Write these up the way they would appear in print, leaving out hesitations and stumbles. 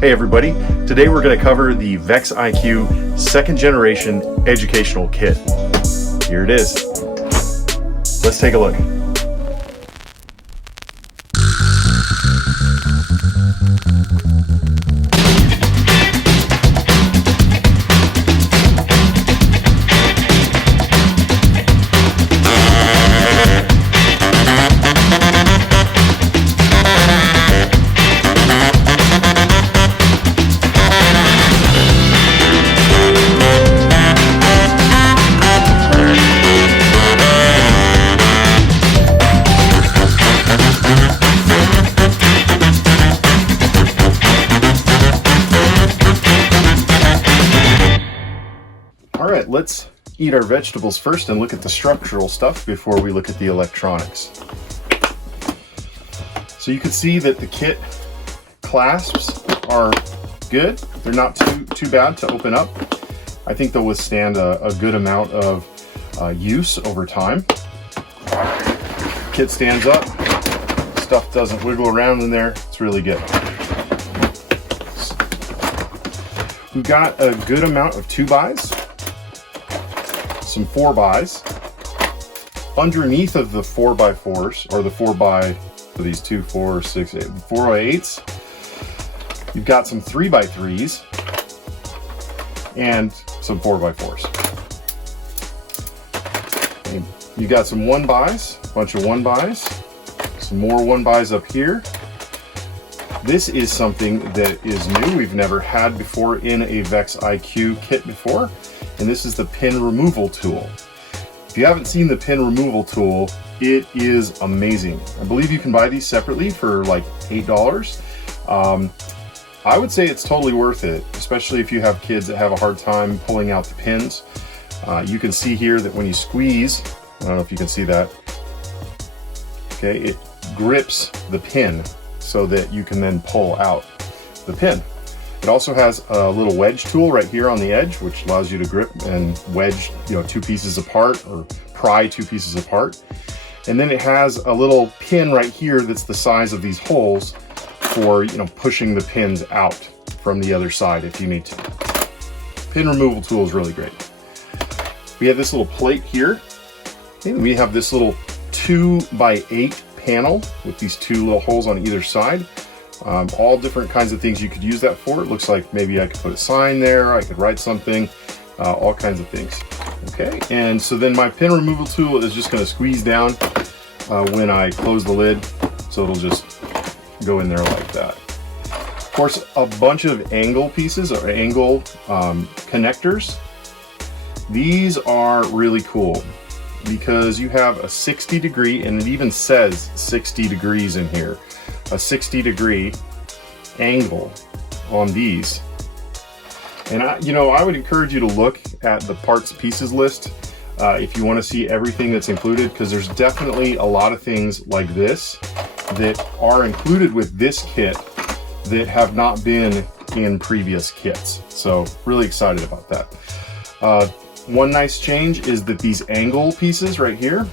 Hey everybody, today we're going to cover the VEX IQ second generation educational kit. Here it is. Let's take a look. All right, let's eat our vegetables first and look at the structural stuff before we look at the electronics. So you can see that the kit clasps are good. They're not too bad to open up. I think they'll withstand a good amount of use over time. Kit stands up, stuff doesn't wiggle around in there. It's really good. We've got a good amount of 2x. Some 4x. Underneath of the 4x4s, or the 4x, so these 2, 4, 6, 8, 4x8s, you've got some 3x3s and some 4x4s. Okay. You've got some 1x's, a bunch of 1x's, some more 1x's up here. This is something that is new. We've never had before in a VEX IQ kit before. And this is the pin removal tool. If you haven't seen the pin removal tool, it is amazing. I believe you can buy these separately for like $8. I would say it's totally worth it, especially if you have kids that have a hard time pulling out the pins. You can see here that when you squeeze, I don't know if you can see that, okay, it grips the pin so that you can then pull out the pin. It also has a little wedge tool right here on the edge, which allows you to grip and wedge, two pieces apart or pry two pieces apart. And then it has a little pin right here that's the size of these holes for, pushing the pins out from the other side if you need to. Pin removal tool is really great. We have this little plate here. And we have this little 2x8 panel with these two little holes on either side. All different kinds of things you could use that for. It looks like maybe I could put a sign there, I could write something, all kinds of things. Okay, and so then my pin removal tool is just going to squeeze down when I close the lid, so it'll just go in there like that. Of course, a bunch of angle pieces or angle connectors. These are really cool because you have a 60 degree, and it even says 60 degrees in here. A 60-degree angle on these. And I would encourage you to look at the parts pieces list if you want to see everything that's included, because there's definitely a lot of things like this that are included with this kit that have not been in previous kits. So really excited about that. One nice change is that these angle pieces right here,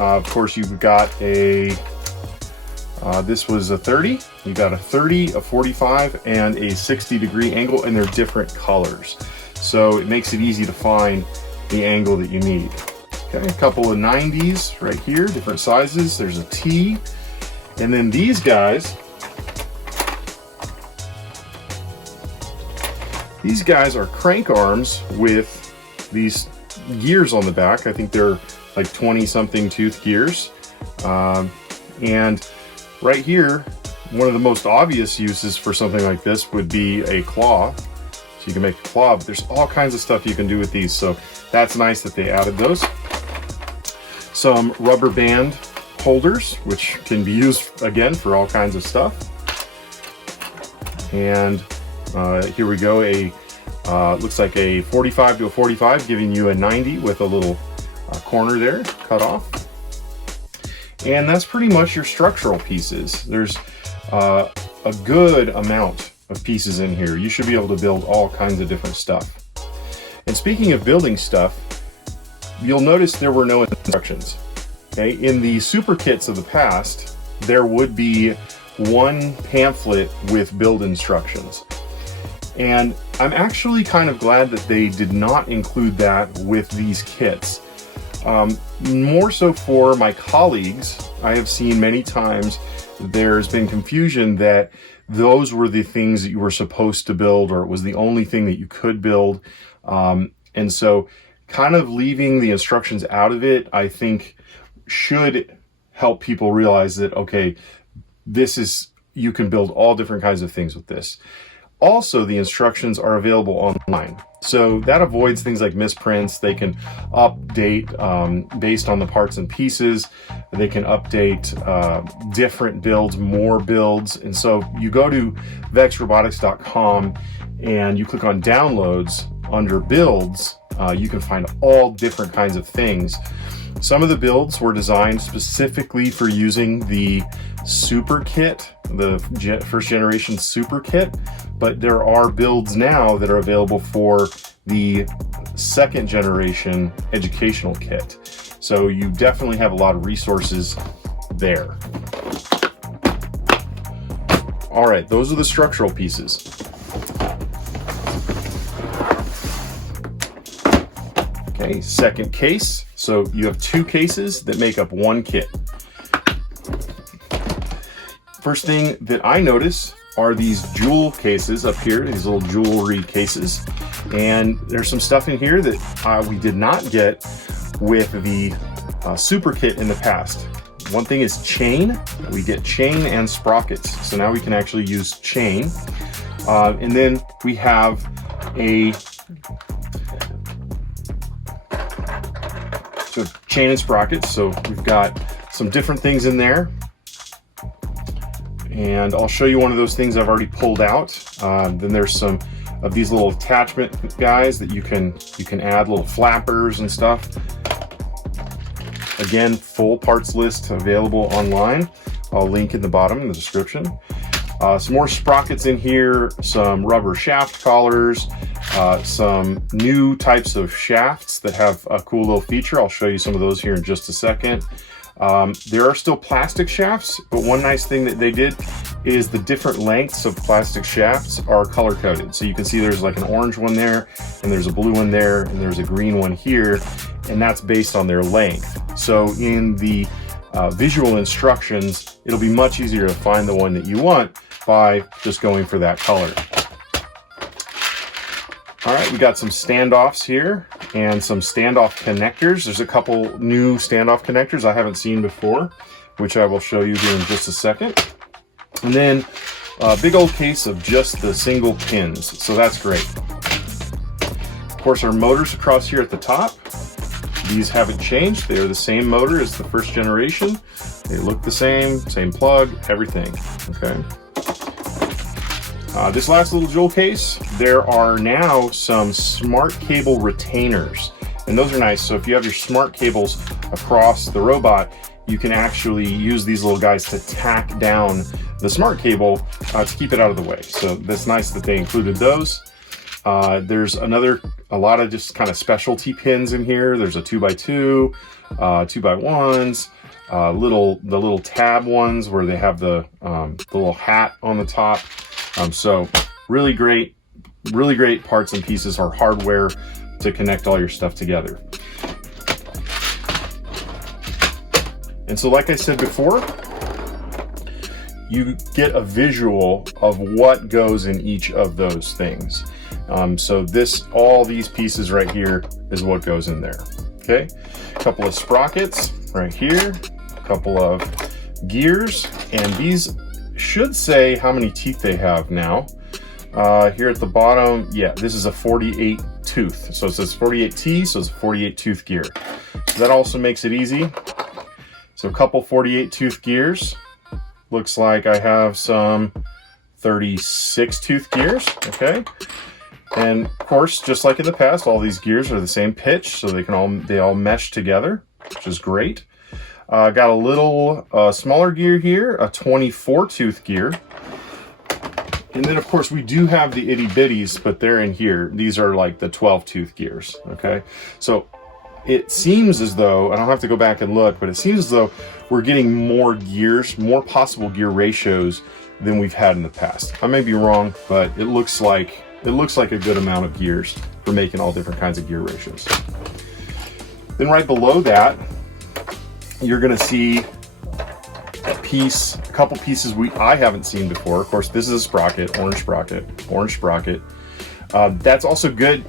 of course you've got a this was a 30, you got a 30, a 45, and a 60-degree angle, and they're different colors. So it makes it easy to find the angle that you need. Okay, a couple of 90s right here, different sizes. There's a T. And then these guys are crank arms with these gears on the back. I think they're like 20-something tooth gears. And right here, one of the most obvious uses for something like this would be a claw. So you can make a claw, but there's all kinds of stuff you can do with these. So that's nice that they added those. Some rubber band holders, which can be used again for all kinds of stuff. And here we go, looks like a 45 to a 45, giving you a 90 with a little corner there cut off. And that's pretty much your structural pieces. There's a good amount of pieces in here. You should be able to build all kinds of different stuff. And speaking of building stuff, you'll notice there were no instructions. Okay, in the super kits of the past, there would be one pamphlet with build instructions. And I'm actually kind of glad that they did not include that with these kits. More so for my colleagues, I have seen many times there's been confusion that those were the things that you were supposed to build, or it was the only thing that you could build. And so kind of leaving the instructions out of it, I think should help people realize that, okay, you can build all different kinds of things with this. Also, the instructions are available online. So that avoids things like misprints. They can update based on the parts and pieces. They can update different builds, more builds. And so you go to vexrobotics.com and you click on downloads under builds. You can find all different kinds of things. Some of the builds were designed specifically for using the Super Kit, the first generation Super Kit, but there are builds now that are available for the second generation educational kit. So you definitely have a lot of resources there. All right, those are the structural pieces. Okay, second case. So you have two cases that make up one kit. First thing that I notice are these jewel cases up here, these little jewelry cases. And there's some stuff in here that we did not get with the Super Kit in the past. One thing is chain. We get chain and sprockets. So now we can actually use chain. And then we have chain and sprockets. So we've got some different things in there. And I'll show you one of those things I've already pulled out. Then there's some of these little attachment guys that you can add, little flappers and stuff. Again, full parts list available online. I'll link in the bottom in the description. Some more sprockets in here, some rubber shaft collars, some new types of shafts that have a cool little feature. I'll show you some of those here in just a second. There are still plastic shafts, but one nice thing that they did is the different lengths of plastic shafts are color coded. So you can see there's like an orange one there, and there's a blue one there, and there's a green one here, and that's based on their length. So in the visual instructions, it'll be much easier to find the one that you want by just going for that color. All right, we got some standoffs here and some standoff connectors. There's a couple new standoff connectors I haven't seen before, which I will show you here in just a second. And then a big old case of just the single pins, so that's great. Of course, our motors across here at the top, these haven't changed. They are the same motor as the first generation. They look the same plug, everything, okay? This last little jewel case, there are now some smart cable retainers, and those are nice. So if you have your smart cables across the robot, you can actually use these little guys to tack down the smart cable to keep it out of the way. So that's nice that they included those. There's a lot of just kind of specialty pins in here. There's a 2x2, 2x1s, the little tab ones where they have the little hat on the top. So really great parts and pieces, or hardware to connect all your stuff together. And so like I said before, you get a visual of what goes in each of those things. So all these pieces right here is what goes in there, okay? A couple of sprockets right here, a couple of gears, and these should say how many teeth they have now. Here at the bottom, yeah, this is a 48 tooth. So it says 48T, so it's a 48 tooth gear. So that also makes it easy. So a couple 48 tooth gears. Looks like I have some 36 tooth gears, okay? And of course, just like in the past, all these gears are the same pitch, so they all mesh together, which is great. Got a little smaller gear here, a 24 tooth gear. And then of course we do have the itty bitties, but they're in here. These are like the 12 tooth gears, okay? So it seems as though, and I'll have to go back and look, but it seems as though we're getting more gears, more possible gear ratios than we've had in the past. I may be wrong, but it looks like it looks like a good amount of gears for making all different kinds of gear ratios. Then right below that, you're gonna see a couple pieces I haven't seen before. Of course, this is a sprocket, orange sprocket. That's also good.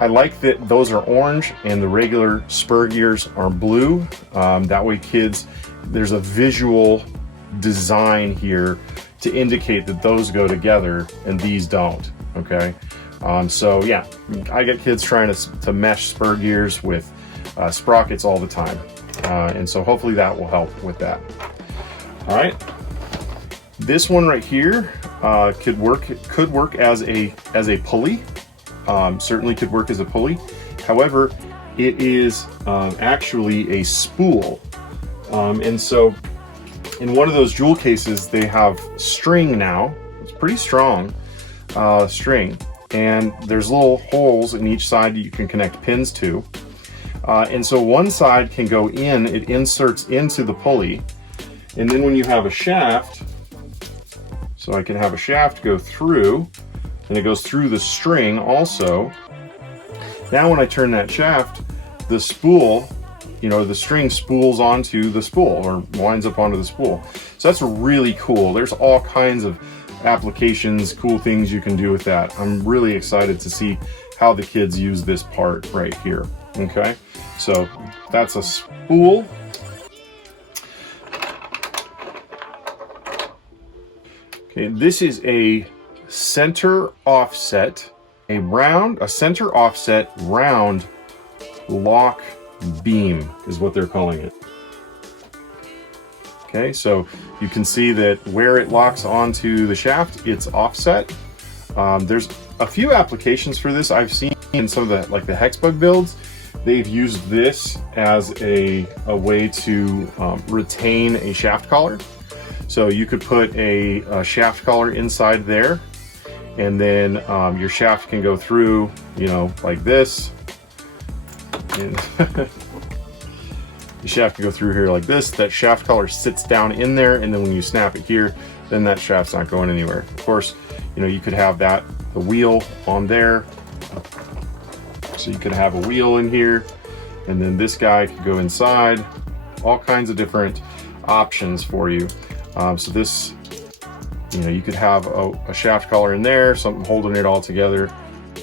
I like that those are orange and the regular spur gears are blue. That way kids, there's a visual design here to indicate that those go together and these don't, okay? So yeah, I get kids trying to mesh spur gears with sprockets all the time. And so hopefully that will help with that. All right, this one right here could work as a pulley. Certainly could work as a pulley. However, it is actually a spool. And so in one of those jewel cases, they have string now. It's pretty strong string. And there's little holes in each side that you can connect pins to. And so one side can go in, it inserts into the pulley. And then when you have a shaft, so I can have a shaft go through, and it goes through the string also. Now when I turn that shaft, the spool, you know, the string spools onto the spool or winds up onto the spool. So that's really cool. There's all kinds of applications, cool things you can do with that. I'm really excited to see how the kids use this part right here. Okay, so that's a spool. Okay, this is a center offset, a center offset round lock beam is what they're calling it. Okay, so you can see that where it locks onto the shaft, it's offset. There's a few applications for this. I've seen in some of the the Hexbug builds, they've used this as a way to retain a shaft collar. So you could put a shaft collar inside there, and then your shaft can go through, you know, like this. And the shaft can go through here like this. That shaft collar sits down in there, and then when you snap it here, then that shaft's not going anywhere. Of course, you know, you could have the wheel on there. So you could have a wheel in here, and then this guy could go inside. All kinds of different options for you. So this, you know, you could have a shaft collar in there, something holding it all together.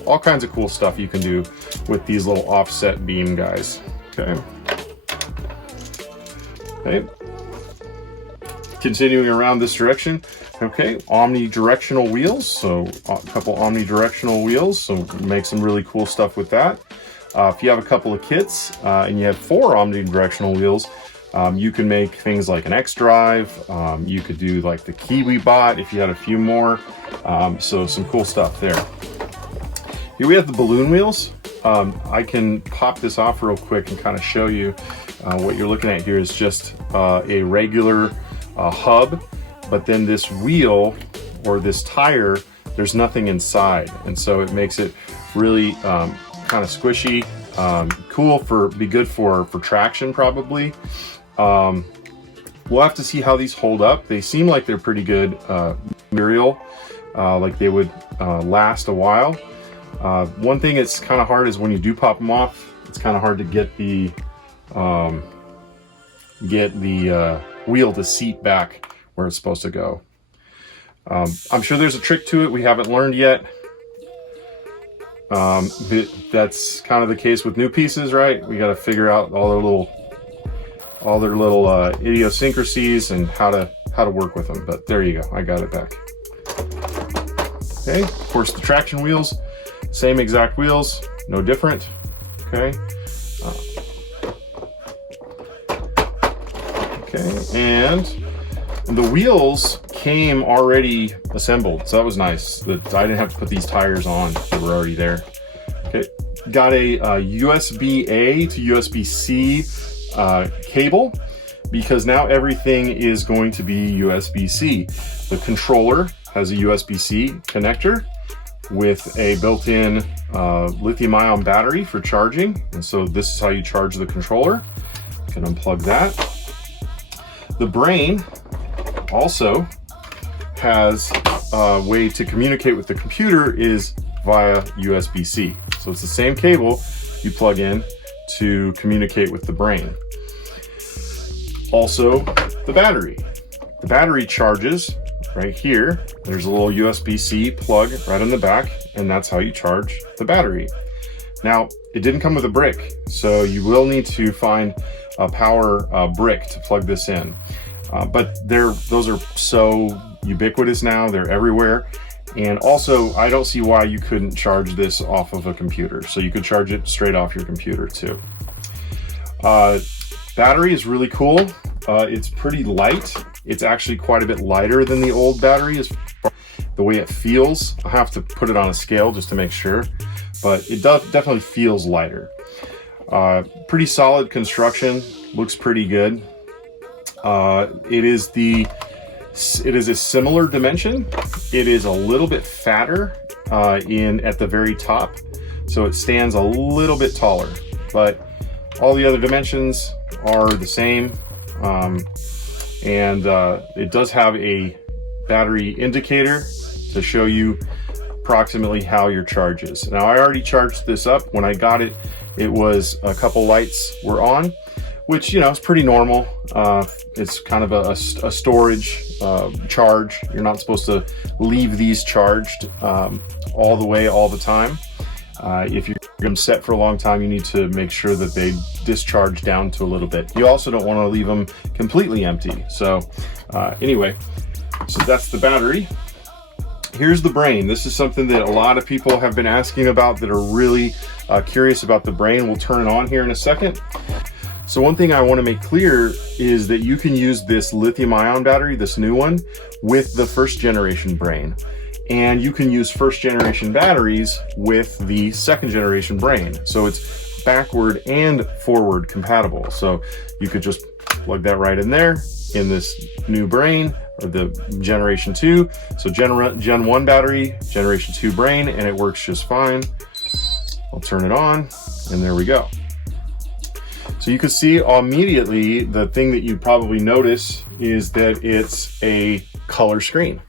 All kinds of cool stuff you can do with these little offset beam guys. Okay. Okay. Continuing around this direction. Okay, omnidirectional wheels. So a couple omnidirectional wheels. So make some really cool stuff with that. If you have a couple of kits and you have 4 omnidirectional wheels, you can make things like an X drive. You could do like the Kiwi bot if you had a few more. So some cool stuff there. Here we have the balloon wheels. I can pop this off real quick and kind of show you what you're looking at here is just a regular hub, but then this wheel or this tire, there's nothing inside. And so it makes it really kind of squishy, cool be good for traction probably. We'll have to see how these hold up. They seem like they're pretty good material, like they would last a while. One thing that's kind of hard is when you do pop them off, it's kind of hard to get the wheel to seat back where it's supposed to go. I'm sure there's a trick to it we haven't learned yet. But that's kind of the case with new pieces, right? We got to figure out all their little idiosyncrasies and how to work with them. But there you go, I got it back. Okay, of course the traction wheels, same exact wheels, no different. Okay. Okay, and the wheels came already assembled, so that was nice. That I didn't have to put these tires on; they were already there. Okay, got a USB-A to USB-C cable, because now everything is going to be USB-C. The controller has a USB-C connector with a built-in lithium-ion battery for charging, and so this is how you charge the controller. You can unplug that. The brain also has a way to communicate with the computer is via USB-C. So it's the same cable you plug in to communicate with the brain. Also, the battery. The battery charges right here. There's a little USB-C plug right in the back, and that's how you charge the battery. Now, it didn't come with a brick, so you will need to find a power brick to plug this in. But those are so ubiquitous now, they're everywhere. And also, I don't see why you couldn't charge this off of a computer. So you could charge it straight off your computer too. Battery is really cool. It's pretty light. It's actually quite a bit lighter than the old battery as far as the way it feels. I have to put it on a scale just to make sure, but it definitely feels lighter. Pretty solid construction, looks pretty good. It is a similar dimension. It is a little bit fatter at the very top, so it stands a little bit taller, but all the other dimensions are the same. It does have a battery indicator to show you approximately how your charge is. Now, I already charged this up. When I got it, it was a couple lights were on, which, you know, is pretty normal. It's kind of a storage charge. You're not supposed to leave these charged all the way, all the time. If you're going to set for a long time, you need to make sure that they discharge down to a little bit. You also don't want to leave them completely empty. So anyway, so that's the battery. Here's the brain. This is something that a lot of people have been asking about that are really curious about the brain. We'll turn it on here in a second. So one thing I want to make clear is that you can use this lithium-ion battery, this new one, with the first generation brain. And you can use first generation batteries with the second generation brain. So it's backward and forward compatible. So you could just plug that right in there in this new brain, or the generation 2. So Gen 1 battery, generation 2 brain, and it works just fine. I'll turn it on, and there we go. So you can see immediately the thing that you probably notice is that it's a color screen.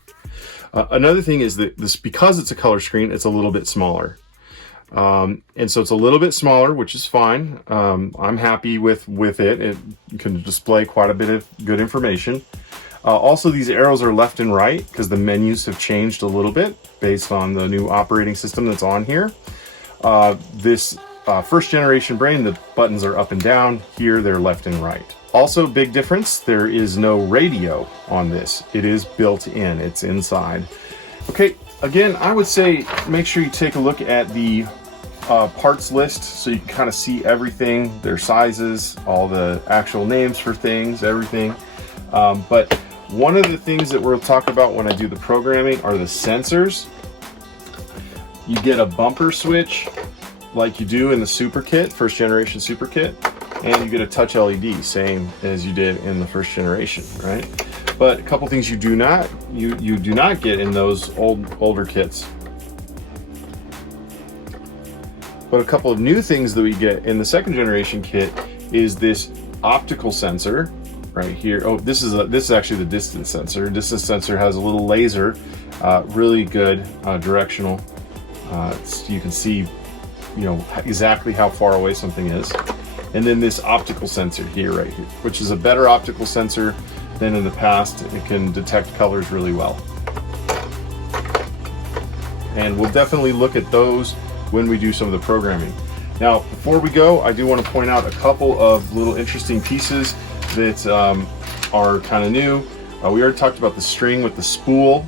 Another thing is that because it's a color screen, it's a little bit smaller. And so it's a little bit smaller, which is fine. I'm happy with it. It can display quite a bit of good information. Also, these arrows are left and right because the menus have changed a little bit based on the new operating system that's on here. This first generation brain, the buttons are up and down. Here, they're left and right. Also, big difference, there is no radio on this. It is built in, it's inside. Okay, again, I would say make sure you take a look at the parts list so you can kind of see everything, their sizes, all the actual names for things, everything. But one of the things that we'll talk about when I do the programming are the sensors. You get a bumper switch like you do in the Super Kit, first generation Super Kit. And you get a touch LED, same as you did in the first generation, right? But a couple things you do not get in those older kits. But a couple of new things that we get in the second generation kit is this optical sensor right here. Oh, this is actually the distance sensor. Distance sensor has a little laser, really good directional. You can see, you know, exactly how far away something is. And then this optical sensor here, right here, which is a better optical sensor than in the past. It can detect colors really well. And we'll definitely look at those when we do some of the programming. Now, before we go, I do want to point out a couple of little interesting pieces that are kind of new. We already talked about the string with the spool.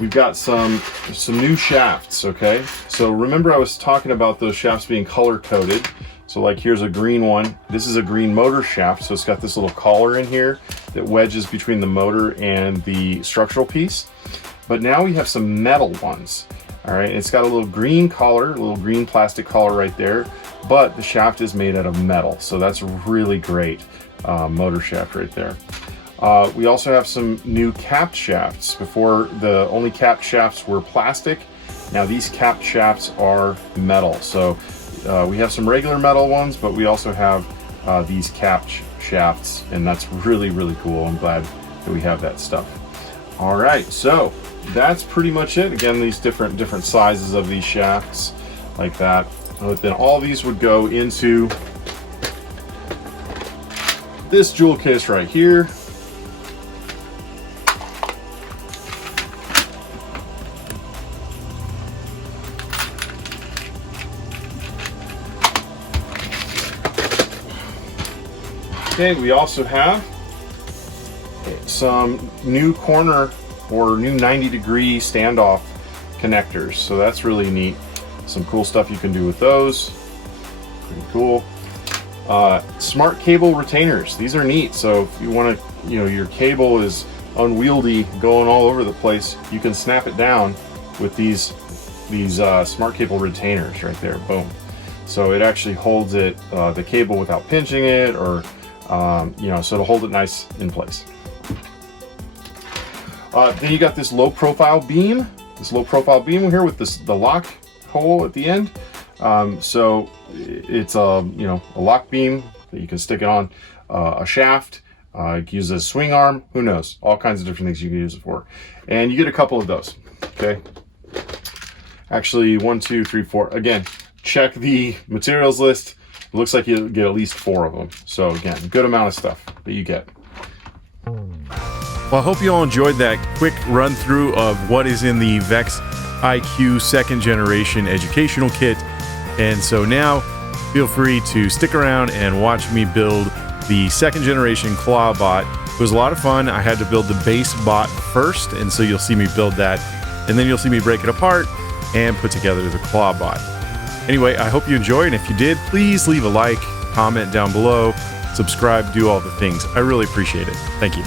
We've got some new shafts, okay? So remember I was talking about those shafts being color-coded. So like here's a green one. This is a green motor shaft, so it's got this little collar in here that wedges between the motor and the structural piece. But now we have some metal ones, all right? It's got a little green collar, a little green plastic collar right there, but the shaft is made out of metal, so that's a really great motor shaft right there. We also have some new capped shafts. Before, the only capped shafts were plastic. Now these capped shafts are metal. So we have some regular metal ones, but we also have these capped shafts, and that's really, really cool. I'm glad that we have that stuff. All right, so that's pretty much it. Again, these different sizes of these shafts like that. But then all these would go into this jewel case right here. Okay, we also have some new corner or new 90-degree standoff connectors. So that's really neat. Some cool stuff you can do with those. Pretty cool. Smart cable retainers. These are neat. So if you want to, your cable is unwieldy going all over the place, you can snap it down with these smart cable retainers right there. Boom. So it actually holds it, the cable without pinching it, or so to hold it nice in place. Then you got this low profile beam. Here with the lock hole at the end. So it's a lock beam that you can stick it on a shaft. You can use a swing arm. Who knows? All kinds of different things you can use it for. And you get a couple of those. Okay. Actually, 1, 2, 3, 4. Again, check the materials list. It looks like you get at least 4 of them. So again, good amount of stuff that you get. Well, I hope you all enjoyed that quick run through of what is in the VEX IQ second generation educational kit. And so now feel free to stick around and watch me build the second generation claw bot. It was a lot of fun. I had to build the base bot first, and so you'll see me build that, and then you'll see me break it apart and put together the claw bot. Anyway, I hope you enjoyed, and if you did, please leave a like, comment down below, subscribe, do all the things. I really appreciate it. Thank you.